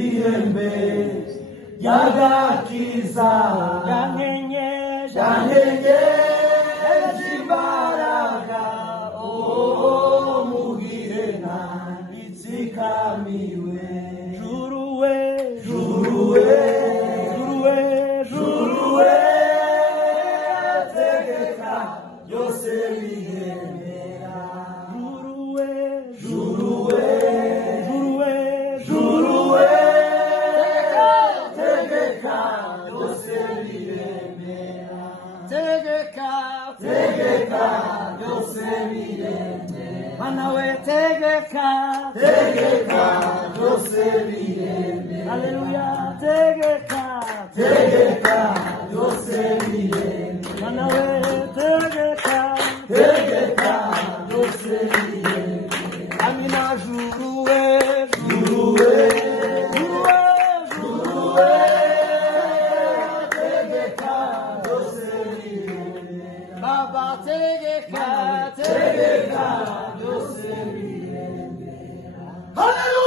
ihembe ry'agakiza ryankenyeje imbaraga mugihe nitsikamiwe juruwe tegeka byose bihemera juruwe tegeka byose bihemera tegeka byose bihemera mana we tegeka byose bihemera haleluya tegeka byose bihemera mana we tegeka byose bihemera amina juruwe tegeka byose bihemera baba tegeka byose bihemera haleluya.